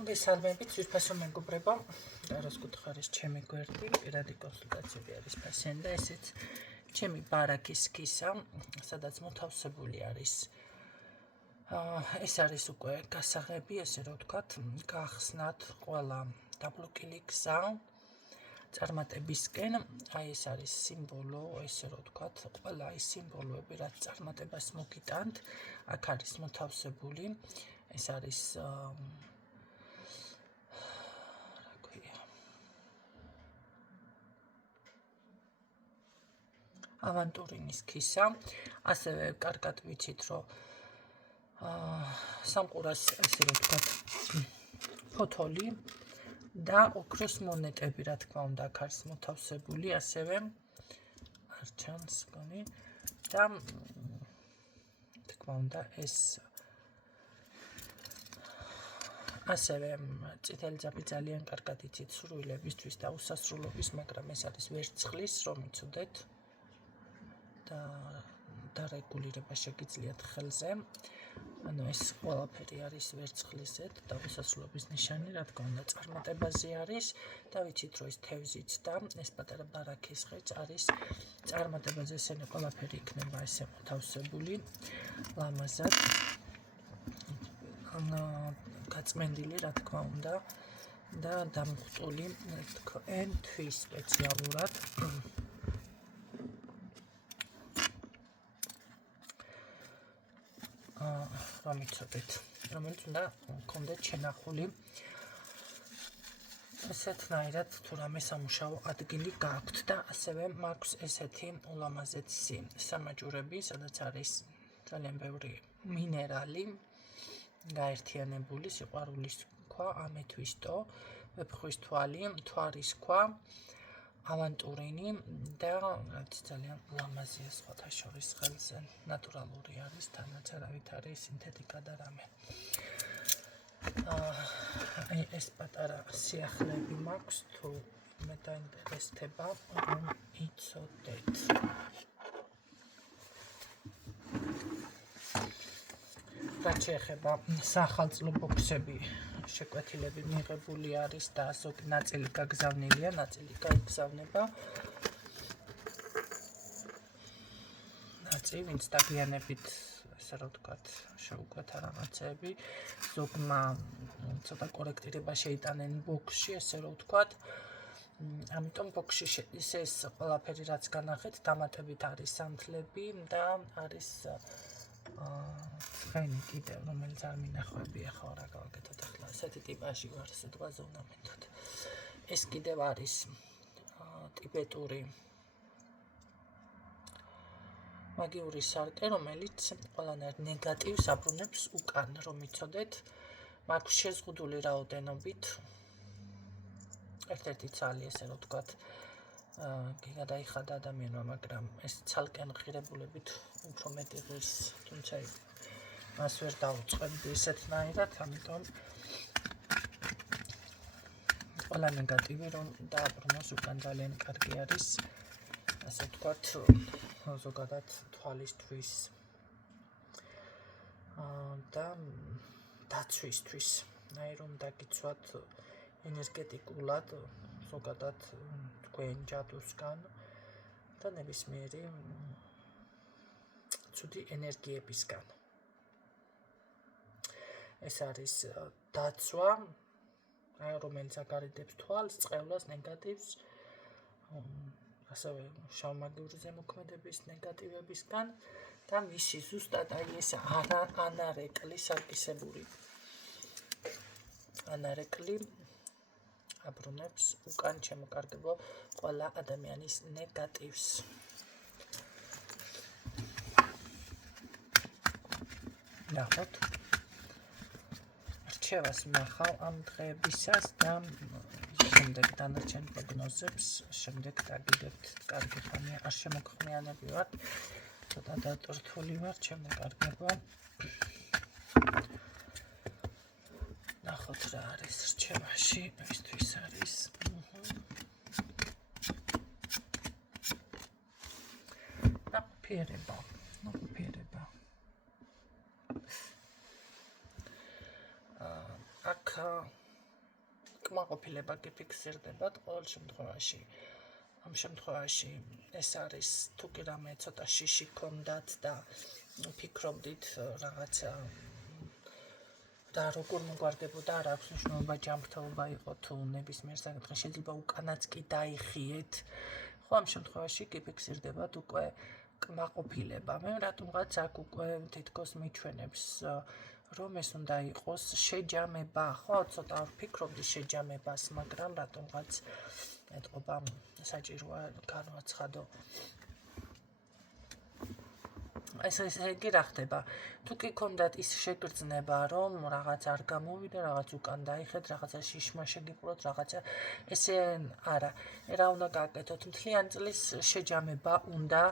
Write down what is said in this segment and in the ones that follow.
მოგესალმებით, ძვირფასო მეგობრებო. რას გითხარის ჩემი გვერდი, პირადი კონსულტაციები არის პაციენტი და ესეც ჩემი ბარაქის ქისა, სადაც მოთავსებული არის. ეს არის უკვე გასაღები, ესე რომ ვთქვათ, გახსნათ ყველა დაბლოკილი გზა წარმატებისკენ. აი ეს არის სიმბოლო, ესე რომ ვთქვათ, ყველა ის სიმბოლოები, რაც წარმატებას მოგიტანთ, აქ არის მოთავსებული. ეს არის ავანტურინის ქისა, ასევე კარგად ვიცით, რომ სამყურას ესე რომ ვთქვათ, ფოთოლი და ოქროს მონეტები, რა თქმა უნდა, აქ არის მოთავსებული, ასევე არ ჩანს გონი და თქმა უნდა ეს ასევე წითელი ძაფი ძალიან კარგად იცით სურვილებისთვის და უსასრულობის, მაგრამ ეს არის ვერცხლის, რომ იცოდეთ. და რეგულირება შეგიძლიათ ხელზე. ანუ ეს ყველაფერი არის ვერცხლისეთ და უსასრულობის ნიშანი, რა თქმა უნდა, წარმატებაზე არის და ვიცით, რომ ეს თევზიც და ეს პატარა ბარაქის ხეც არის წარმატებაზე, ესენი ყველაფერი იქნება ესე მოთავსებული ლამაზად. გაწმენდილი, რა თქმა უნდა, და დამუხტული თქვენთვის სპეციალურად. რომ იცოდეთ, რომელიც უნდა გქონდეთ შენახული. ესეთნაირად თუ რამე სამუშაო ადგილი გაქვთ და ასევე მაქვს ესეთი ულამაზესი სამაჯურები, სადაც არის ძალიან ბევრი მინერალი, გაერთიანებული, სიყვარულის ქვა, ამეთვისტო, ვეფხვის თვალი, მთვარის ქვა, ავანტურინი და რაც ძალიან ლამაზია სხვათა შორის ხელზე, ნატურალური არის, თანაც არავით არის სინთეთიკა და რამე. ეს პატარა სიახლეები მაქვს, თუ მე დაინტერესდება, რომ იცოდეთ. რაც შეეხება სახალწლო ბოქსები, შეკვეთილები მიღებული არის და ზოგი ნაწილი გაგზავნილია, ნაწილი გაიგზავნება. ნაწილი, ვინც დაგვიანებით, ესე რომ ვთქვათ, შეუკვეთა რაღაცეები, ზოგმა ცოტა კორექტირება შეიტანენ ბოქსში, ესე რომ ვთქვათ. ამიტომ ბოქსში შედის ეს ყველაფერი, რაც განახეთ, დამატებით არის სანთლები და არის ცხენი კიდევ, რომელიც არ მინახვები, ახლა რა გავაკეთოთ ახლა, ასეთი ტიპაში ვარ, სიტყვაზე უნდა მეთოთ. ეს კიდევ არის ტიბეტური მაგიური სარკე, რომელიც ყველანაირ ნეგატივს აბრუნებს უკან, რომ იცოდეთ, მაქვს შეზღუდული რაოდენობით, ერთ-ერთი ცალი, ესე რომ ვთქვათ, გადაიხადა ადამიანმა, მაგრამ ეს ცალკენ ღირებულებით უფრო მეტი ღირს, თუმცა მას ვერ დაუწყებდი ესეთნაირად, ამიტომ ყველა ნეგატივი რომ დააბრუნოს უკან ძალიან კარგი არის, ასე ვთქვათ, ზოგადად თვალისთვის და დაცვისთვის, აი რომ დაგიცვათ ენერგეტიკულად, ზოგადად თქვენ ჯადოსგან და ნებისმიერი ცუდი ენერგიებისგან. ეს არის დაცვა, რომელიც აგარიდებს თვალს, წყევლას, ნეგატივს, ასევე შავმაგიური ზემოქმედების ნეგატივებისგან და მისი ზუსტად აი ეს ანარეკლი, სარკისებური ანარეკლი აბრუნებს უკან შემოკარგებო ყველა ადამიანის ნეგატივს. ნახოთ. რჩევას ვნახავ ამ დღეებისას და შემდეგ დანარჩენ პროგნოზებს, შემდეგ დაგიგებთ კარგი ხანია, არ შემოგხმიანები ვარ, ცოტა დატვირთული ვარ, შემოკარგებო. ნახოთ რა არის რჩევაში, მისთვის არის. ნაყოფიერება. აქ კმაყოფილება გიფიქსირდებათ ყოველ შემთხვევაში. ამ შემთხვევაში ეს არის თუ კი რამე ცოტა შიში გქონდათ და ფიქრობდით რაღაცა და როგორ მოგვარდებოდა არ აქვს მნიშვნელობა ჯანმრთელობა იყო თუ ნებისმიერ საკითხში შეიძლება უკანაც კი დაიხიეთ ხო ამ შემთხვევაში გიფიქსირდებათ უკვე კმაყოფილება მე რატომღაც აქ უკვე თითქოს მიჩვენებს რომ ეს უნდა იყოს შეჯამება ხო ცოტა ვფიქრობდი შეჯამებას მაგრამ რატომღაც ეთყობა საჭიროა განვაცხადო ეს იგი რა ხდება თუ კი გქონდათ ის შეგრძნება რომ რაღაც არ გამოვიდა რაღაც უკან დაიხეთ რაღაცა შიშმა შეგიპყროთ რაღაცა ესე არა რა უნდა გააკეთოთ მთლიან წლის შეჯამება უნდა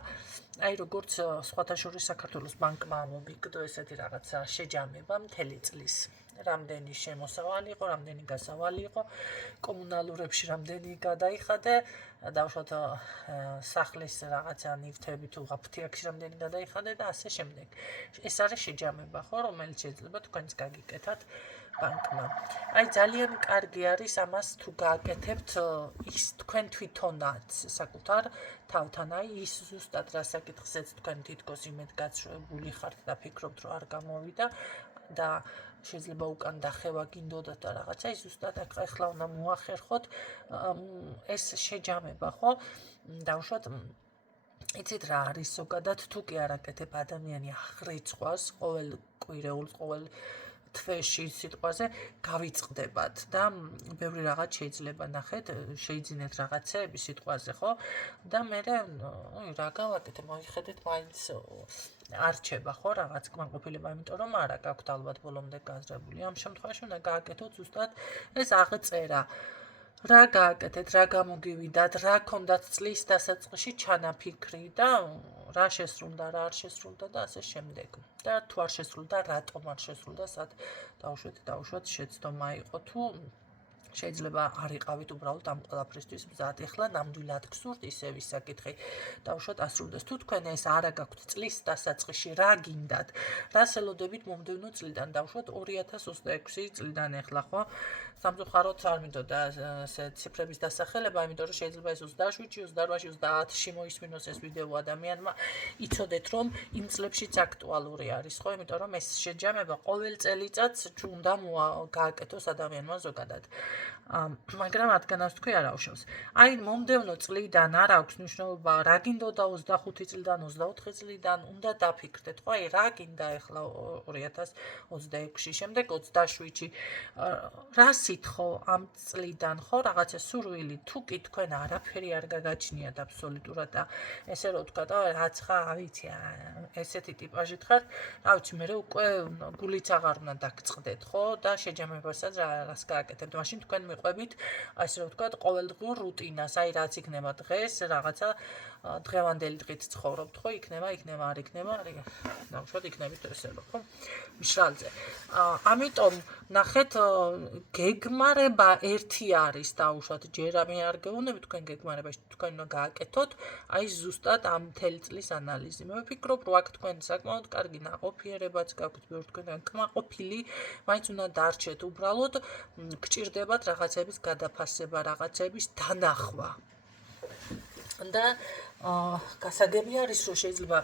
აი როგორც სხვათა შორის საქართველოს ბანკმა მოგიგდო ესეთი რაღაცა შეჯამება მთელი წლის რამდენი შემოსავალი იყო, რამდენი გასავალი იყო, კომუნალურებში რამდენი გადაიხადე, დავუშვათ სახლის რაღაცა ნივთები თუ აფთიაქში რამდენი გადაიხადე და ასე შემდეგ. ეს არის შეჯამება, ხო, რომელიც შეიძლება თქვენც გაგიკეთათ ბანკმა. აი ძალიან კარგი არის ამას თუ გააკეთებთ ის თქვენ თვითონაც საკუთარ თავთან, აი ის ზუსტად რა საკითხზეც თქვენ თითქოს იმედგაცრუებული ხართ და ფიქრობთ რომ არ გამოვიდა და შეიძლება უკან დახევა გინდოდათ და რაღაცა ის ზუსტად ახლა უნდა მოახერხოთ ეს შეჯამება ხო დავუშვათ იცით რა არის ზოგადად თუ კი არ აკეთებ ადამიანი აღრიცხვას ყოველ კვირეულს ყოველ თვეში სიტყვაზე გავიწყდებათ და ბევრი რაღაც შეიძლება ნახეთ შეიძინეთ რაღაცეები სიტყვაზე ხო და მე რა გავაკეთე მოიხედეთ მაინც არჩება ხო რაღაც კმაყოფილება იმიტომ რომ არა გაქვთ ალბათ ბოლომდე გაზრებული ამ შემთხვევაში უნდა გააკეთოთ ზუსტად ეს აღწერა რა გააკეთეთ რა გამოგივიდათ რა ქონდათ წლის დასაწყისში ჩანაფიქრი და რა შესრულდა რა არ შესრულდა და ასე შემდეგ და თუ არ შესრულდა რატომ არ შესრულდა სად დავუშვათ შეცდომა იყო თუ შეიძლება არ იყავით უბრალოდ ამ ყველაფრისთვის მზად ეხლა ნამდვილად გსურთ ისევ ის საკითხი დავუშვათ ასრულდეს თუ თქვენ ეს არა გაქვთ წლის დასაწყისში რა გინდათ რას ელოდებით მომდევნო წლიდან დავუშვათ 2026 წლიდან ეხლა ხო სამწუხაროდ არ მინდოდა ესე ციფრების დასახელება იმიტომ რომ შეიძლება ეს 27-ში 28-ში 30-ში მოისმინოს ეს ვიდეო ადამიანმა იცოდეთ რომ იმ წლებშიც აქტუალური არის ხო იმიტომ რომ ეს შეჯამება ყოველ წელიწადს უნდა გააკეთოს ადამიანმა ზოგადად მაგრამ რადგანაც თქვი არ აუშავს. აი მომდევნო წლიდან არ აქვს მნიშვნელობა რა გინდოდა 25 წლიდან 24 წლიდან უნდა დაფიქრდეთ ხო აი რა გინდა ახლა 2026-ში შემდეგ 27-ში რა სითხო ამ წლიდან ხო რაღაცა სურვილი თუ კი თქვენ არაფერი არ გაგაჩნიათ აბსოლუტურად და ესე რომ თქვა და რაც ხა ვიცი ესეთი ტიპაჟით ხარ რა ვიცი მე უკვე გულიც აღარ უნდა დაგწყდეთ ხო და შეჯამებასაც რას გააკეთებთ მაშინ თქვენ ყვებით ასე რომ ვთქვათ ყოველდღიურ რუტინას აი რაც იქნება დღეს რაღაცა დღევანდელი დღით ცხოვრობთ ხო იქნება არ იქნება დავუშვათ იქნებით ესე რომ ხო მშრალზე ამიტომ ნახეთ გეგმარება ერთი არის დავუშვათ ჯერამე არ გეუბნები თქვენ გეგმარებაში თქვენ უნდა გააკეთოთ აი ზუსტად ამ მთელი წლის ანალიზი მე ვფიქრობ რომ აქ თქვენ საკმაოდ კარგი ნაყოფიერებაც გაქვთ ბევრი თქვენგან კმაყოფილი მაინც უნდა დარჩეთ უბრალოდ გჭირდებათ რაღაცების გადაფასება რაღაცების დანახვა და გასაგები არის რომ შეიძლება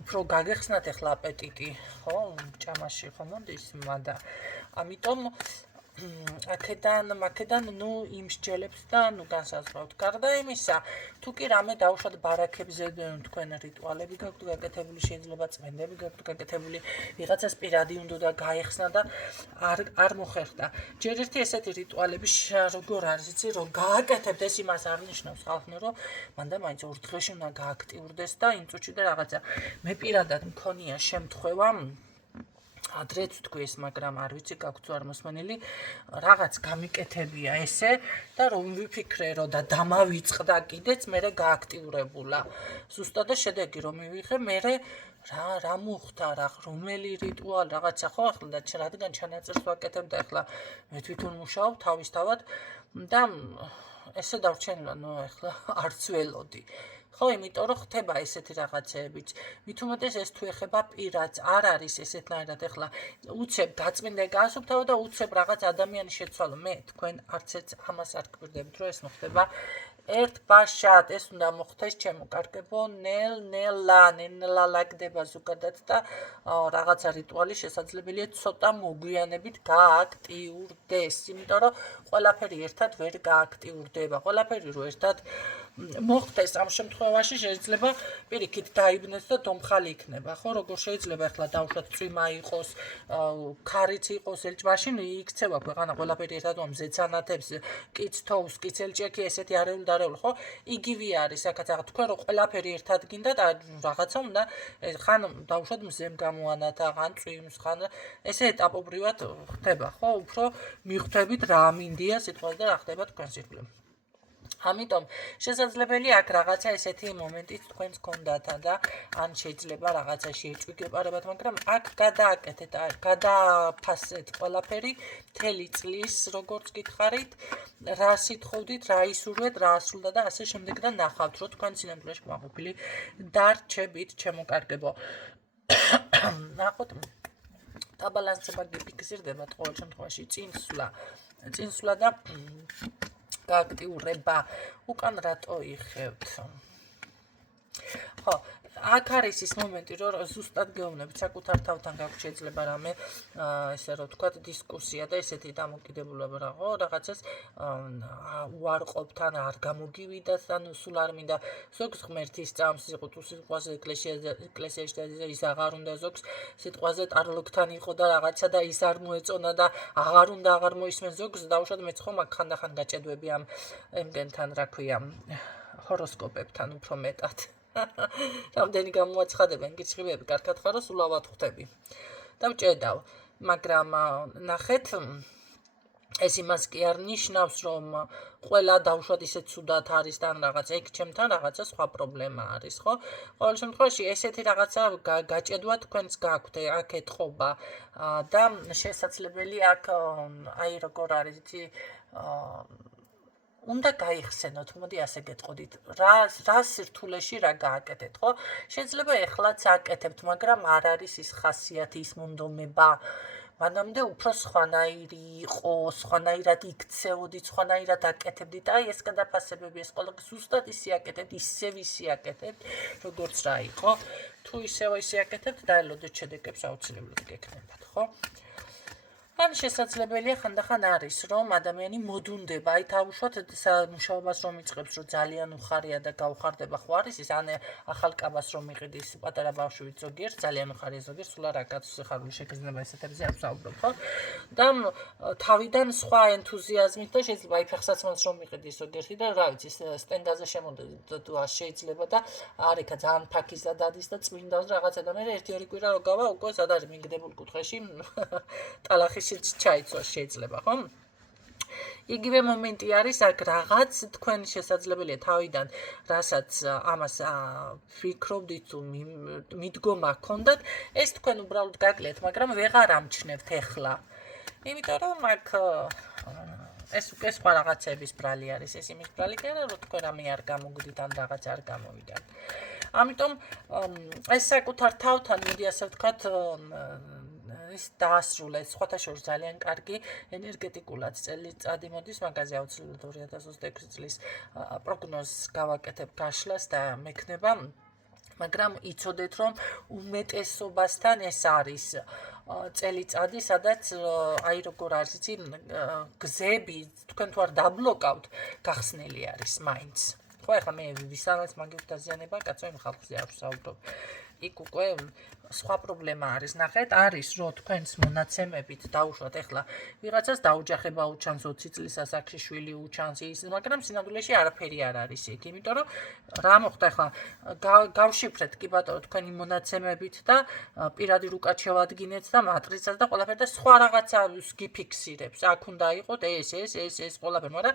უფრო გაგეხსნათ ახლა აპეტიტი ხო ჭამაში ხო მომდის და ამიტომ აქედან ნუ იმსჯელებს და ნუ განსაზღვრავთ გარდა იმისა თუ კი რამე დავუშვათ ბარაქებზე თქვენ რიტუალები გაქვთ გაკეთებული შეიძლება წმენდები გაქვთ გაკეთებული ვიღაცას პირადი უნდა გაეხსნა და არ მოხერხდა ჯერ ერთი ესეთი რიტუალები როგორ არის იცი რომ გააკეთებთ ეს იმას არ ნიშნავს ხალხმა რომ მანდა მაინც ორ დღეში უნდა გააქტიურდეს და იმ წუთში და რაღაცა მე პირადად მქონია შემთხვევა ადრეც თქვი ეს მაგრამ არ ვიცი გაქვთ თუ არ მოსმენილი რაღაც გამიკეთებია ესე და რომ ვიფიქრე რომ და დამავიწყდა კიდეც მე გააქტიურებულა ზუსტად და შედეგი რომ მივიღე მე რა მოხდა რა რომელი რიტუალი რაღაცა ხო ახლა და რადგან ჩანაწერს ვაკეთებ და ახლა მე თვითონ მუშაობ თავისთავად და ესე დავრჩენილა ნუ ახლა არც ველოდი ხო, იმიტომ რომ ხდება ესეთი რაღაცეებიც. მით უმეტეს ეს თუ ეხება პირადს, არ არის ესეთნაირად ეხლა უცებ გაწმინდა გაასუფთავო და უცებ რაღაც ადამიანი შეცვალო. მე თქვენ არც ერთ ამას არ გკვირდებით, რომ ეს მოხდება. ერთ ბაშად ეს უნდა მოხდეს ჩემო კარგებო, ნელ-ნელა გდება ზოგადად და რაღაცა რიტუალი შესაძლებელია ცოტა მოგვიანებით გააქტიურდეს, იმიტომ რომ ყველაფერი ერთად ვერ გააქტიურდება. ყველაფერი რო ერთად მოხდეს ამ შემთხვევაში შეიძლება პირიქით დაიბნეს და დომხალი იქნება, ხო? როგორ შეიძლება ახლა დავუშვათ წვიმა იყოს, ქარიც იყოს ელჭმაში, იქცევა ქვეყანა ყველაფერი ერთად მზეცანათებს, კიც თოვს, კიც ელჭექი, ესეთი არეული და არეული, ხო? იგივე არის, აქაც თქვენ რომ ყველაფერი ერთად გინდა და რაღაცა უნდა ხან დავუშვათ მზემ გამოანათა, ხან წვიმს, ხან ესე ეტაპობრივად ხდება, ხო? უფრო მიხვდებით რა მინდია სიტყვაზე და რა ხდება თქვენ სიტყვაზე. ამიტომ შესაძლებელია აქ რაღაცა ესეთი მომენტიც თქვენს გქონდათ და ან შეიძლება რაღაცაში ეჭვიგეპარებათ, მაგრამ აქ გადააკეთეთ, გადაფასეთ ყველაფერი მთელი წლის, როგორც გითხარით, რა სიტყვით, რა ისურვეთ, რა ასრულდა და ასე შემდეგ და ნახავთ, რომ თქვენ სინამდვილეში კმაყოფილი დარჩებით, ჩემო კარგებო. ნახოთ, დაბალანსება გიფიქსირდება ყოველ შემთხვევაში წინსვლა და გააქტიურება. უკან რატო იხევთ? ხო, აქ არის ის მომენტი, რომ ზუსტად გეუბნებით, საკუთარ თავთან გაქვთ შეიძლება რამე ესე რომ თქვათ დისკუსია და ესეთი დამოკიდებულება რა, ხო, რაღაცას უარყოფთ ან არ გამოგივიდათ და სულ არ მინდა ზოგს ღმერთის წამს იყოთ სიტყვაზე ეკლესიაში და ის აღარ უნდა ზოგს სიტყვაზე ტარლოგთან იყო და რაღაცა და ის არ მოეწონა და აღარ უნდა აღარ მოისმენ ზოგს დავუშვათ მეც ხომ აქ ხანდახან გაჭედვები ამ ემგენთან რა ქვია ჰოროსკოპებთან უფრო მეტად. რამდენი გამოაცხადებენ გიჩხიბები, კარგად ხარ რომ სულ ავატხვდები და ვჭედავ, მაგრამ ნახეთ ეს იმას კი არ ნიშნავს, რომ ყველა დავუშვათ ისეთ ცუდად არის და რაღაცა იქ ჩემთან რაღაცა სხვა პრობლემა არის, ხო? ყოველ შემთხვევაში ესეთი რაღაცა გაჭედვა თქვენს გაქვთ, აქ ეთყობა და შესაძლებელი აქ აი როგორ არის იცი უნდა გაიხსენოთ, მოდი ასე გეტყოდით, რა სირთულეში რა გააკეთეთ, ხო? შეიძლება ეხლაც აკეთებთ, მაგრამ არ არის ის ხასიათი, ის მონდომება. მანამდე უფრო სხვანაირი იყო, სხვანაირად იქცეოდით, სხვანაირად აკეთებდით. აი ეს გადაფასებები, ეს ყველა ზუსტად ისე აკეთებთ, ისევ ისე აკეთებთ, როგორც რა იყო. თუ ისევ ისე აკეთებთ, დაელოდეთ შედეგებს აუცილებლად გექნებათ, ხო? ან შესაძლებელია ხანდახან არის, რომ ადამიანი მოდუნდება, აი თავუშვათ მუშაობას რომ იწყებს, რომ ძალიან უხარია და გაუხარდება, ხო არის ის, ან ახალ კაბას რომ იყიდის პატარა ბავშვით ზოგიერთ, ძალიან უხარია ზოგიერთ, სულ არა კაცს ხარული შეგრძნება ესეთებზე არ ვსაუბრობ, ხო? და თავიდან სხვა ენთუზიაზმით და შეიძლება აი ფეხსაცმელს რომ იყიდის ზოგიერთი და რა ვიცი, სტენდაზე შემოდედა შეიძლება და არიქა ძალიან ფაქიზ და დადის და წმინდავს რაღაცა და მე ერთი-ორი კვირა რო გავა, უკვე სად არის მიგდებულ კუთხეში ტალახის ჩაიცვა შეიძლება, ხო? იგივე მომენტი არის აქ რაღაც თქვენ შესაძლებელია თავიდან რასაც ამას ფიქრობდით თუ მიდგომა გქონდათ, ეს თქვენ უბრალოდ გაკლიათ, მაგრამ ვეღარ ამჩნევთ ეხლა. იმიტომ რომ აქ ეს უკვე სხვა რაღაცების ბრალი არის, ეს იმის ბრალი კი არა, რომ თქვენ ამი არ გამოგვიდით ან რაღაც არ გამოვიდათ. ამიტომ ეს საკუთარ თავთან მოდი ასე ვთქვათ ის დაასრულეთ, სხვათა შორის ძალიან კარგი ენერგეტიკულად წელიწადი მოდის, მაგაზე აუცილებლად 2026 წლის პროგნოზს გავაკეთებ გაშლას და მექნება, მაგრამ იცოდეთ, რომ უმეტესობასთან ეს არის წელიწადი, სადაც აი როგორ არის იცი, გზები თქვენ თუ არ დაბლოკავთ, გახსნილი არის მაინც. ხო, ახლა მე ვისანაც მაგით დაზიანება, კაცო იმ ხალხზე არ ვსაუბრობ. იქ უკვე სხვა პრობლემა არის, ნახეთ, არის, რომ თქვენს მონაცემებით დაუშვათ ახლა ვიღაცას დაუჯახება უჩანს 20 წლის ასაკში შვილი უჩანს ის, მაგრამ სინამდვილეში არაფერი არ არის იქ, იმიტომ რომ რა მოხდა ახლა გავშიფრეთ კი ბატონო თქვენი მონაცემებით და პირადი რუკა შევადგინეთ და მატრიცას და ყველაფერი და სხვა რაღაცას გიფიქსირებს. აქ უნდა იყოთ ეს ყველაფერი, მაგრამ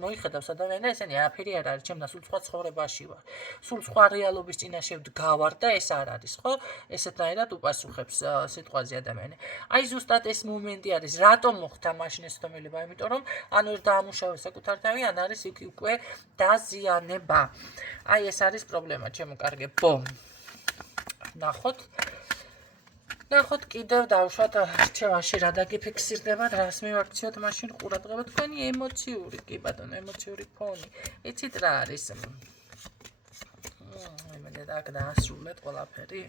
მოიხედავს ადამიანი ესენი არაფერი არ არის, ჩემთან სულ სხვა ცხოვრებაში ვარ. სულ სხვა რეალობის წინაშე ვდგავარ და ეს არ არის, ხო? ეს ესეთნაირად უპასუხებს სიტყვაზე ადამიანი. აი ზუსტად ეს მომენტი არის, რატომ მოხდა მაშინ ეს ცდომილება, იმიტომ რომ ან ვერ დაამუშავე საკუთარ თავი, ან არის იქ უკვე დაზიანება. აი ეს არის პრობლემა, ჩემო კარგებო. ნახოთ კიდევ დავუშვათ არჩევაში რა დაგიფიქსირდება, რას მივაქციოთ მაშინ ყურადღება თქვენი ემოციური, კი ბატონო, ემოციური ფონი. იცით რა არის? იმედი აქ დაასრულეთ ყველაფერი.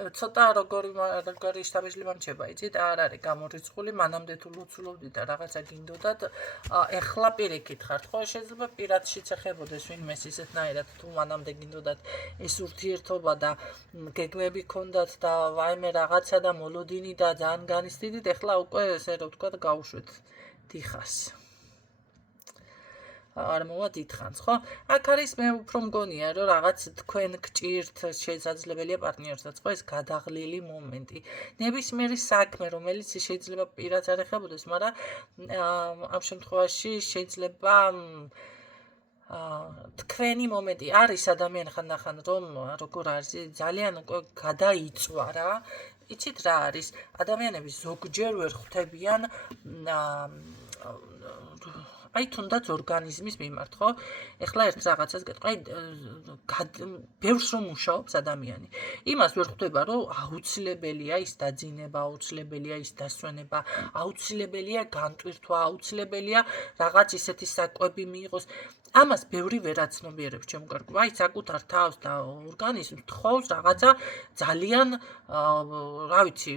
ცოტა როგორი შთაბეჭდილება მრჩება, იცით, არ არის გამორიცხული, მანამდე თუ ლოცულობდით და რაღაცა გინდოდათ, ეხლა პირიქით ხართ, ხო, შეიძლება პირადშიც ეხებოდეს ვინმეს ისეთნაირად, თუ მანამდე გინდოდათ ეს ურთიერთობა და გეგმები ქონდათ და ვაიმე რაღაცა და მოლოდინი და ძალიან განიცდიდით, ეხლა უკვე ესე რომ ვთქვათ, გაუშვეთ დიხას. არ მოვა დიდხანს, ხო? აქ არის მე უფრო მგონია, რომ რაღაც თქვენ გჭირთ, შესაძლებელია პარტნიორსაც, ხო, ეს გადაღლილი მომენტი. ნებისმიერი საქმე, რომელიც შეიძლება პირად არ ეხებოდეს, მაგრამ ამ შემთხვევაში შეიძლება თქვენი მომენტი არის ადამიანი ხანდახან რომ როგორ არის ძალიან უკვე გადაიწვა რა. იცით რა არის? ადამიანები ზოგჯერ ვერ ხვდებიან აი თუნდაც ორგანიზმის მიმართ, ხო? ეხლა ერთ რაღაცას გეტყვი, ბევრს რომ მუშაობს ადამიანი. იმას ვერ ხვდება, რომ აუცილებელია ის დაძინება, აუცილებელია ის დასვენება, აუცილებელია განტვირთვა, აუცილებელია რაღაც ისეთი საკვები მიიღოს. ამას ბევრი ვერ აცნობიერებს, ჩემო კარგო. აი საკუთარ თავს და ორგანიზმს თხოვს რაღაცა ძალიან, რა ვიცი,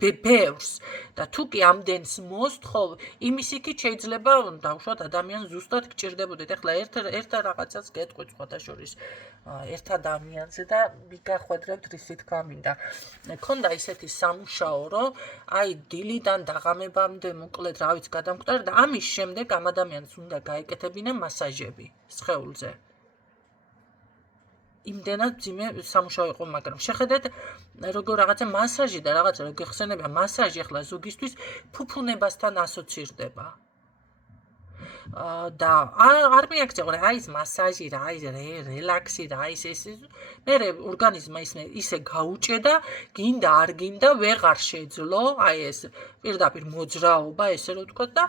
ბევრს და თუ კი ამდენს მოსთხოვ, იმის იქით შეიძლება დავუშვათ ადამიანს ზუსტად გჭირდებოდეთ. ეხლა ერთ რაღაცას გეტყვით სხვადასხვა ერთ ადამიანზე და მიგახვედრებთ რისი თქვა მინდა. ქონდა ისეთი სამუშაო, რომ აი დილიდან დაღამებამდე მოკლედ რა ვიცი გადამკვდარ და ამის შემდეგ ამ ადამიანს უნდა გაეკეთებინა მასაჟები სხეულზე. იმდენად ძიმე სამუშაო იყო, მაგრამ შეხედეთ როგორ რაღაცა მასაჟი და რაღაცა რო გეხსენება, მასაჟი ახლა ზოგისთვის ფუფუნებასთან ასოცირდება. და არ მიაქცია, რა ის მასაჟი, რა ის რელაქსი, რა ის ეს მე ორგანიზმმა ისე გაუჭედა, გინდა არ გინდა ვეღარ შეძლო, აი ეს პირდაპირ მოძრაობა, ესე რომ ვთქვათ და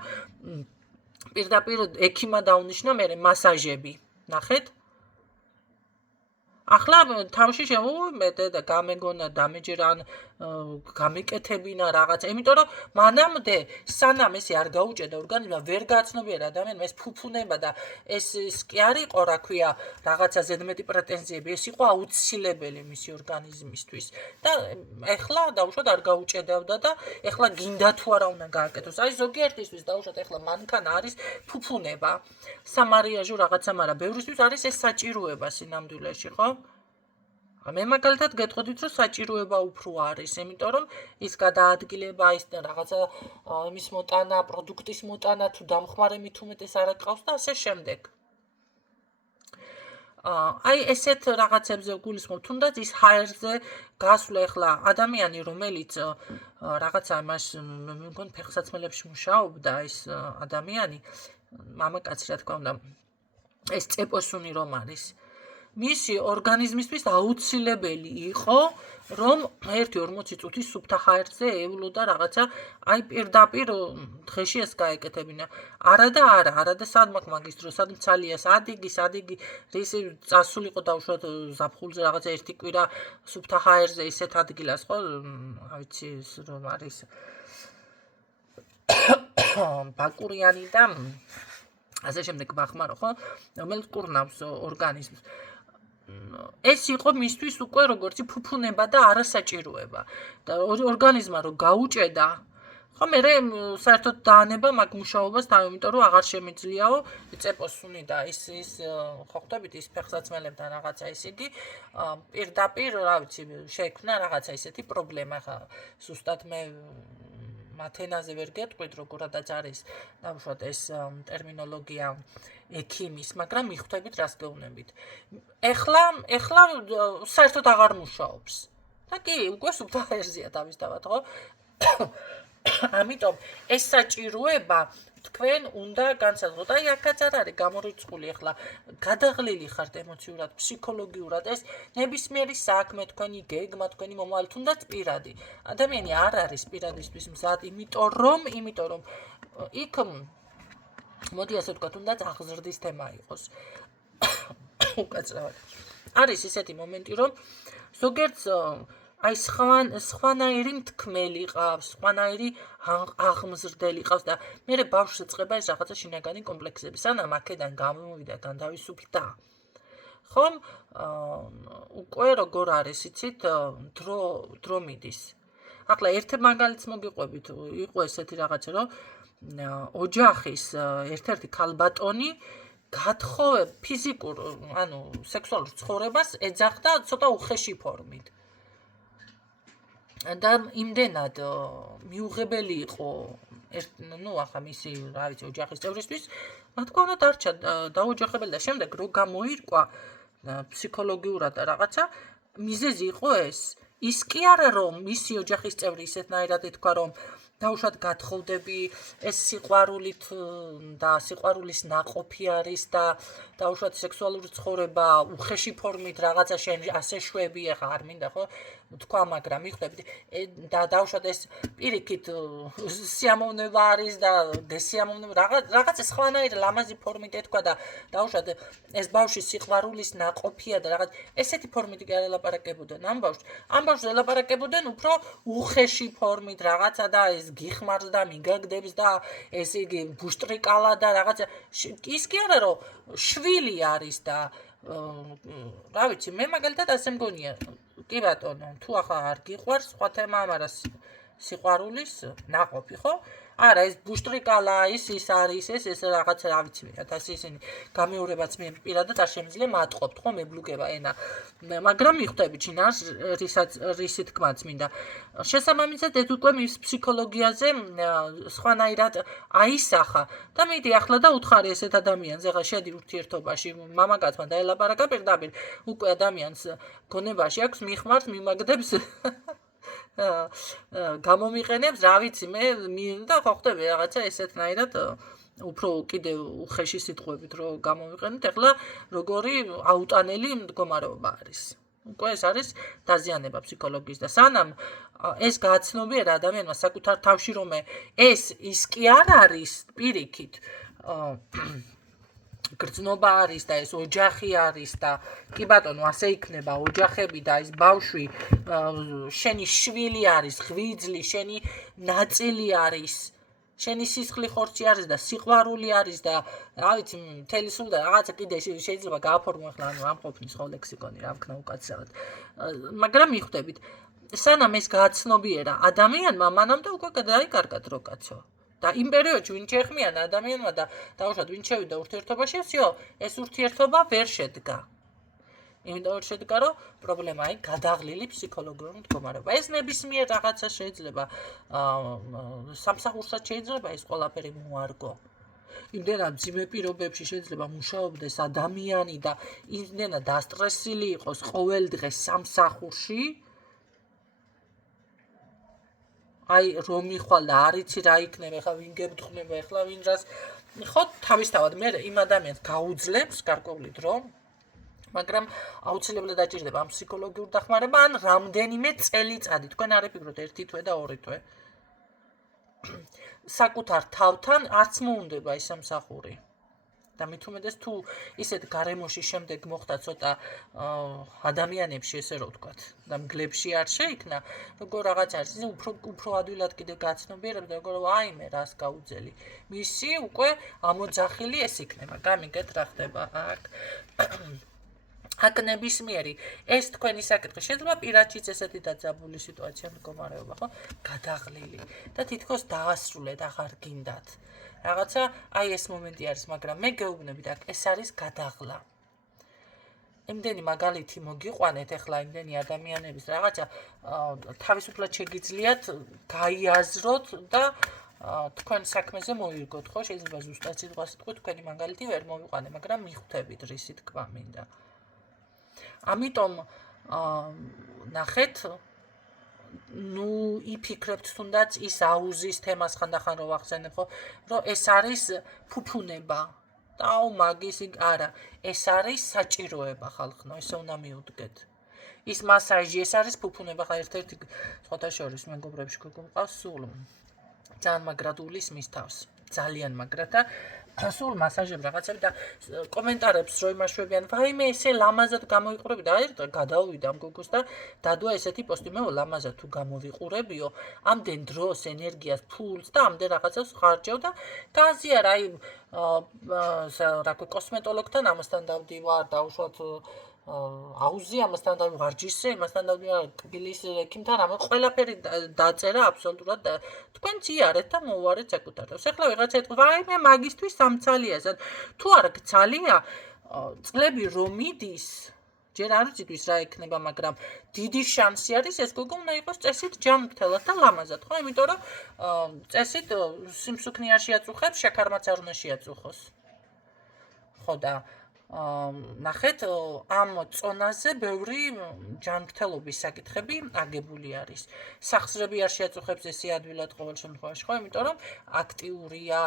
პირდაპირ ექიმა დაუნიშნა მე მასაჟები. ნახეთ? ახლა თავში შემოვიმედე და გამეგონა დამეჯერა ან გამეკეთებინა რაღაცა, იმიტომ რომ მანამდე სანამ ესე არ გაუჭედა ორგანიზმმა ვერ გააცნობიერა ადამიანმა ეს ფუფუნება და ეს კი არ იყო, რა ქვია, რაღაცა ზედმეტი პრეტენზიები, ეს იყო აუცილებელი მისი ორგანიზმისთვის და ეხლა დაუშვათ არ გაუჭედავდა და ეხლა გინდა თუ არა უნდა გააკეთოს. აი ზოგიერთისთვის დაუშვათ ეხლა მანქან არის ფუფუნება, სამარიაჟო რაღაცა, მაგრამ ბევრისთვის არის ეს საჭიროება სინამდვილეში, ხო? მე მაგალითად გეტყოდით, რომ საჭიროება უფრო არის, იმიტომ რომ ის გადაადგილება, ის რაღაცა იმის მოტანა, პროდუქტის მოტანა თუ დამხმარე მით უმეტეს არ აკყავს და ასე შემდეგ. აი ესეთ რაღაცებზე გულისხმობ, თუნდაც ის HR-ზე გასვლა ეხლა ადამიანი, რომელიც რაღაცა მას მგონი ფეხსაცმელებში მუშაობდა ეს ადამიანი, მამაკაცი რა თქმა უნდა, ეს წეპოსუნი რომ არის. მისი ორგანიზმისთვის აუცილებელი იყო, რომ 1-40 წუთის სუფთა HR-ზე ევლოდა რაღაცა, აი პირდაპირ დღეში ეს გაეკეთებინა. არა და სად მაქვს მაგის დრო, სად მცალია, სადი, რისი წასულიყო დაუშვათ ზაფხულზე რაღაცა ერთი კვირა სუფთა HR-ზე ისეთ ადგილას, ხო? რა ვიცი, რომ არის ბაკურიანი და ასე შემდეგ ბახმარო, ხო? რომელიც კურნავს ორგანიზმს. ეს იყო მისთვის უკვე როგორც ფუფუნება და არასაჭიროება და ორგანიზმმა რო გაუჭედა, ხო მე საერთოდ დაანება მაგ მუშაობას თავი, იმიტომ რომ აღარ შემიძლიაო წეპოსუნი და ის ხო ხვდებით ის ფეხსაცმელებთან რაღაცა ისეთი პირდაპირ რა ვიცი შეექმნა რაღაცა ისეთი პრობლემა ხა ზუსტად მე მათენაზე ვერ გეტყვით როგორადაც არის დავუშვათ ეს ტერმინოლოგია ექიმის, მაგრამ მიხვდებით რას გეუბნებით. ეხლა საერთოდ აღარ მუშაობს. და კი, უკვე სუფთა HR-ზეა თავისთავად, ხო? ამიტომ ეს საჭიროება თქვენ უნდა განსაზღვროთ. აი აქაც არ არის გამორიცხული ახლა გადაღლილი ხართ ემოციურად, ფსიქოლოგიურად, ეს ნებისმიერი საქმე, თქვენი გეგმა, თქვენი მომავალი, თუნდაც პირადი. ადამიანი არ არის პირადისთვის მზად, იმიტომ რომ იქ მოდი ასე ვთქვათ, თუნდაც აღზრდის თემა იყოს. უკაცრავად. არის ისეთი მომენტი, რომ ზოგიერთს აი სხვანაირი მთქმელი ყავს, სხვანაირი აღმზრდელი ყავს და მერე ბავშვს ეწყება ეს რაღაცა შინაგანი კომპლექსები, სანამ აქედან გამოვიდა განთავისუფლდა. ხომ? უკვე როგორ არის, იცით, დრო მიდის. ახლა ერთ მაგალითს მოგიყვებით, იყო ესეთი რაღაცა, რომ ოჯახის ერთ-ერთი ქალბატონი გათხოვებ ფიზიკურ, ანუ სექსუალურ ცხოვრებას ეძახდა ცოტა უხეში ფორმით. და იმდენად მიუღებელი იყო ახლა მისი, რა ვიცი, ოჯახის წევრისთვის, რა თქმა უნდა დარჩა დაუჯახებელი და შემდეგ რო გამოირკვა ფსიქოლოგიურად და რაღაცა, მიზეზი იყო ის კი არა რომ მისი ოჯახის წევრი ისეთნაირად ითქვა რომ დაუშვათ გათხოვდები, ეს სიყვარულით და სიყვარულის ნაყოფი არის და დაუშვათ სექსუალური ცხოვრება უხეში ფორმით რაღაცა შენ ასე შვები, ახლა არ მინდა ხო თქვა, მაგრამ მიხვდებით და დაუშვათ ეს პირიქით სიამოვნება არის და დესიამოვნება რაღაცა სხვანაირი ლამაზი ფორმით ეთქვა და დაუშვათ ეს ბავშვი სიყვარულის ნაყოფია და რაღაც ესეთი ფორმით კი არ ელაპარაკებოდნენ ამ ბავშვს ელაპარაკებოდნენ უფრო უხეში ფორმით რაღაცა და ეს გიხმარს და მიგაგდებს და ესე იგი ბუშტრიკალა და რაღაცა ის კი არა რომ შვილი არის და რა ვიცი მე მაგალითად ასე მგონია კი ბატონო თუ ახლა არ გიყვარს სხვა თემა მაგრამ სიყვარულის ნაყოფი ხო არა ეს ბუშტრიკალა ის არის ეს რაღაც რა ვიცი მე ისინი გამეორებაც მე პირადად არ შემიძლია მატყობთ ხო მებლუგება ენა მაგრამ მიხვდები ჩინას რისი თქმაც მინდა შესაბამისად ეს უკვე მის ფსიქოლოგიაზე სხვანაირად აისახა და მიდი ახლა და უთხარი ესეთ ადამიანს ახლა შედი ურთიერთობაში მამაკაცმა დაელაპარაკა პირდაპირ უკვე ადამიანს გონებაში აქვს მიხმარს მიმაგდებს გამომიყენებს რა ვიცი მე და ხო ხდები რაღაცა ესეთნაირად უფრო კიდე უხეში სიტყვებით რომ გამომიყენეთ ახლა როგორი აუტანელი მდგომარეობა არის უკვე ეს არის დაზიანება ფსიქოლოგიის და სანამ ეს გააცნობიერა ადამიანმა საკუთარ თავში რომ ის კი არ არის პირიქით გრძნობა არის და ეს ოჯახი არის და კი ბატონო ასე იქნება ოჯახები და ეს ბავშვი შენი შვილი არის ღვიძლი შენი ნაწილი არის შენი სისხლი ხორცი არის და სიყვარული არის და რა ვიცი მთელი სულ და რაღაცა კიდე შეიძლება გააფორმო ახლა ანუ ამ ყოფნის ხო ლექსიკონი რა ვქნა უკაცრავად მაგრამ მიხვდებით სანამ ეს გააცნობიერა ადამიანმა მანამდე უკვე გადაიკარგა დრო კაცო და იმ პერიოდში ვინ შეეხმიან ადამიანმა და დაუშვათ ვინ შევიდა ურთიერთობაში ეს ურთიერთობა ვერ შედგა იმიტომ ვერ შედგა რომ პრობლემა აი გადაღლილი ფსიქოლოგიური მდგომარეობა ეს ნებისმიერ რაღაცა შეიძლება სამსახურსაც შეიძლება ეს ყველაფერი მოარგო იმდენად ძიმე პირობებში შეიძლება მუშაობდეს ადამიანი და იმდენად დასტრესილი იყოს ყოველდღე სამსახურში აი რომ მიხვალ და არ იცი რა იქნება ხა ვინ გებთხნება ახლა ვინ რას ხო თავისთავად მე იმ ადამიანს გაუძლებს გარკვეული დრო მაგრამ აუცილებლად დაჭირდება ამ ფსიქოლოგიურ დახმარება ან რამდენიმე წელიწადი თქვენ არ იფიქროთ 1 თვე და 2 თვე საკუთარ თავთან არც მოუნდება ის სამსახური და მით უმეტეს თუ ისეთ გარემოში შემდეგ მოხდა ცოტა ადამიანებში ესე რომ ვთქვათ და მგლებში არ შეიქნა როგორ რაღაც არის ისე უფრო ადვილად კიდე გაცნობიერებ და როგორ აი მე რას გაუძელი მისი უკვე ამოძახილი ეს იქნება გამიგეთ რა ხდება აქ ნებისმიერი ეს თქვენი საკითხი შეიძლება პირადშიც ესეთი დაძაბული სიტუაცია მდგომარეობა ხო გადაღლილი და თითქოს დაასრულეთ აღარ გინდათ რაღაცა აი ეს მომენტი არის მაგრამ მე გეუბნებით აქ ეს არის გადაღლა იმდენი მაგალითი მოგიყვანეთ ახლა იმდენი ადამიანების რაღაცა თავისუფლად შეგიძლიათ გაიაზროთ და თქვენ საქმეზე მოირგოთ ხო შეიძლება ზუსტად სიტყვას თქვი თქვენი მაგალითი ვერ მოვიყვანე მაგრამ მიხვდებით რისი თქვა მინდა ამიტომ ნახეთ ნუ იფიქრებთ თუნდაც ის აუზის თემას ხანდახან რო ვახსენებ ხო, რომ ეს არის ფუფუნება. დაუ მაგის არა, ეს არის საჭიროება ხალხნო, ესე უნდა მიუდგეთ. ის მასაჟი, ეს არის ფუფუნება, ხა ერთ-ერთი სხვათა შორის მეგობრებში გვყავს სულ ძალიან მაგრად უვლის მის თავს. ძალიან მაგრად და სულ მასაჟებ რაღაცები და კომენტარებს რო იმაშვებიან, ვაიმე ესე ლამაზად გამოიყურები და აი გადავიდა ამ გოგოს და დადვა ესეთი პოსტი, მე ლამაზად თუ გამოვიყურებიო, ამდენ დროს, ენერგიას, ფულს და ამდენ რაღაცას ხარჯავ და გააზიარა აი რა ქვია კოსმეტოლოგთან ამასთან დავდივარ და უშუალოდ აუზი ამასთან და ვარჯიშზე, იმასთან დავდივარ კბილის ექიმთან, ამ ყველაფერი დაწერა აბსოლუტურად და თქვენ ძიარეთ და მოუარეთ საკუთარებს. ეხლა ვიღაცა ეთქვა, აი მე მაგისტვის სამცალია, თუ არ გცალია, წლები რომ მიდის, ჯერ არ ვიცით ვის რა ექნება, მაგრამ დიდი შანსი არის ეს გოგო უნდა იყოს წესით ჯანმრთელად და ლამაზად, ხო? იმიტომ რომ წესით სიმსუქნე არ შეაწუხებს, შაქარმაც არ უნდა შეაწუხოს. ხო და ნახეთ ამ წონაზე ბევრი ჯანმრთელობის საკითხები აგებული არის. სახსრები არ შეაწუხებს ესე ადვილად ყოველ შემთხვევაში, ხო? იმიტომ რომ აქტიურია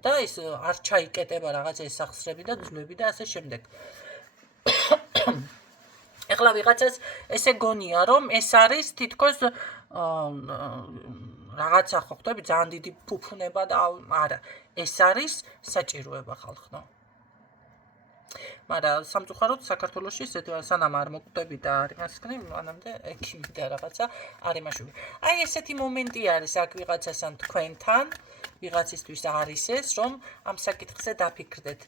და ის არ ჩაიკეტება რაღაც ეს სახსრები და ძვლები და ასე შემდეგ. ეხლა ვიღაცას ესე გონია რომ ეს არის თითქოს რაღაცა ხო ხტები ძალიან დიდი ფუფუნება და არა, ეს არის საჭიროება ხალხნო. მაგრამ სამწუხაროდ საქართველოში სანამ არ მოკვდები და არ იმასკნი, მანამდე ექიმი და რაღაცა არ იმაშვები. აი ესეთი მომენტი არის აქ ვიღაცასთან თქვენთან, ვიღაცისთვის არის ეს, რომ ამ საკითხზე დაფიქრდეთ.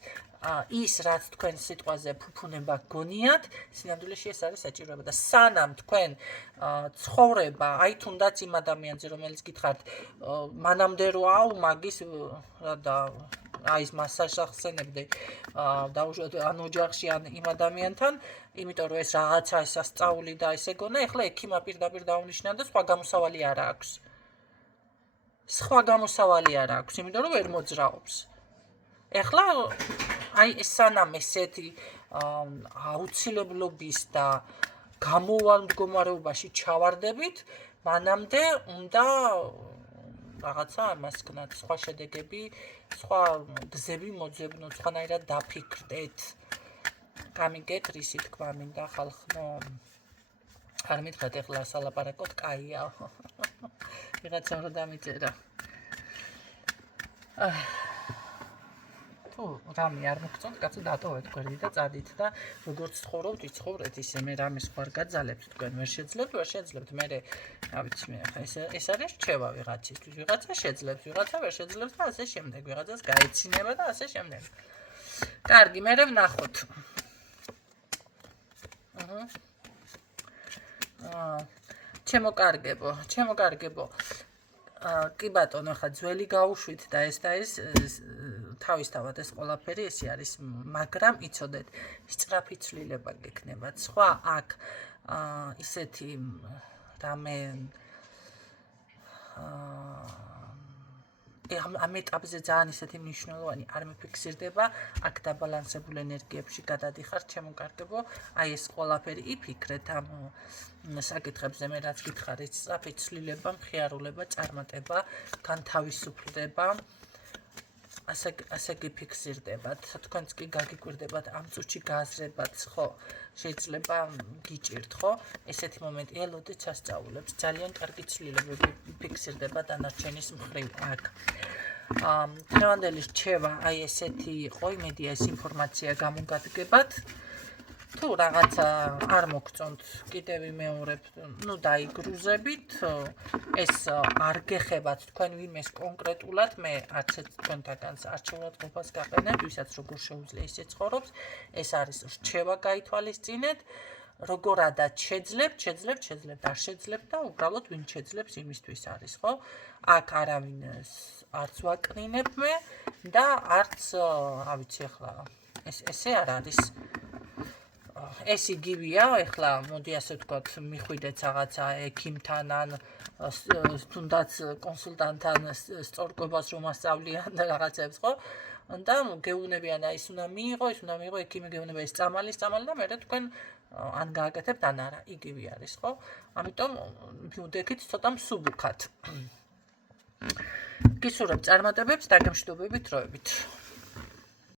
ის რაც თქვენ სიტყვაზე ფუფუნება გონიათ, სინამდვილეში ეს არის საჭიროება და სანამ თქვენ ცხოვრება, აი თუნდაც იმ ადამიანზე, რომელიც გითხართ, მანამდე რო აუ მაგის და აი ეს მასაჟს ახსენებდი დაუშვათ ან ოჯახში ან იმ ადამიანთან, იმიტომ რომ ეს რაღაცა სასწაული და ესე გონა, ეხლა ექიმა პირდაპირ დაუნიშნა და სხვა გამოსავალი არ აქვს. სხვა გამოსავალი არ აქვს, იმიტომ რომ ვერ მოძრაობს. ეხლა აი სანამ ესეთი აუცილებლობის და გამოვალ მდგომარეობაში ჩავარდებით, მანამდე უნდა რაღაცა ამასკნათ, სხვა შედეგები, სხვა გზები მოძებნოთ, სხვანაირად დაფიქრდეთ. გამიგეთ, რისი თქვა მინდა ხალხნო. არ მითხრათ ეხლა სალაპარაკოთ, კაია. ვიღაცამ რა დამიწერა. თუ რამე არ მოგწონთ, კაცო დატოვეთ გვერდი და წადით და როგორც ცხოვრობთ, ვიცხოვრეთ ისე, მე რამე სხვა არ გაძალებთ, თქვენ ვერ შეძლებთ, მე რა ვიცი მე ხა ეს არის რჩევა ვიღაცისთვის, ვიღაცა შეძლებს, ვიღაცა ვერ შეძლებს და ასე შემდეგ, ვიღაცას გაეცინება და ასე შემდეგ. კარგი, მე ვნახოთ. ჩემო კარგებო. კი ბატონო, ხა ძველი გავუშვით და ეს თავისთავად ეს ყველაფერი ესე არის, მაგრამ იცოდეთ, სწრაფი ცვლილება გექნებათ. სხვა აქ ისეთი რამე ამ ეტაპზე ძალიან ისეთი მნიშვნელოვანი არ მიფიქსირდება, აქ დაბალანსებულ ენერგიებში გადადიხართ, ჩემო კარგებო, აი ეს ყველაფერი იფიქრეთ ამ საკითხებზე, მე რაც გითხარით, სწრაფი ცვლილება, მხიარულება, წარმატება, განთავისუფლდება, ასე გიფიქსირდებათ, თქვენც კი გაგიკვირდებათ ამ წუთში გააზრებათ, ხო, შეიძლება გიჭირთ, ხო? ესეთი მომენტი ელოდეთ სასწაულებს, ძალიან კარგი ცვლილებები ფიქსირდება დანარჩენის მხრივ აქ. დღევანდელი რჩევა აი ესეთი იყო, იმედია ეს ინფორმაცია გამოგადგებათ. თუ რაღაცა არ მოგწონთ, კიდევ ვიმეორებ, დაიგრუზებით, ეს არ გეხებათ თქვენ ვინმეს კონკრეტულად, მე არც თქვენთანაც არჩევნადყოფას გაყენებ, ვისაც როგორ შეუძლია ისე ცხოვრობს, ეს არის რჩევა გაითვალისწინეთ, როგორადაც შეძლებთ, არ შეძლებთ და უბრალოდ ვინ შეძლებს იმისთვის არის, ხო? აქ არავინ არც ვაკნინებ მე და არც, რა ვიცი ახლა, ესე არ არის. ეს იგივეა, ეხლა მოდი ასე ვთქვათ, მიხვიდეთ რაღაცა ექიმთან ან თუნდაც კონსულტანტთან სწორკობას რომ ასწავლიან და რაღაცებს ხო და გეუბნებიან აი ის უნდა მიიღო ექიმი გეუბნება ეს წამალი და მე თქვენ ან გააკეთებთ ან არა იგივე არის ხო ამიტომ მივდექით ცოტა მსუბუქად გისურვებთ წარმატებებს დაგემშვიდობებით დროებით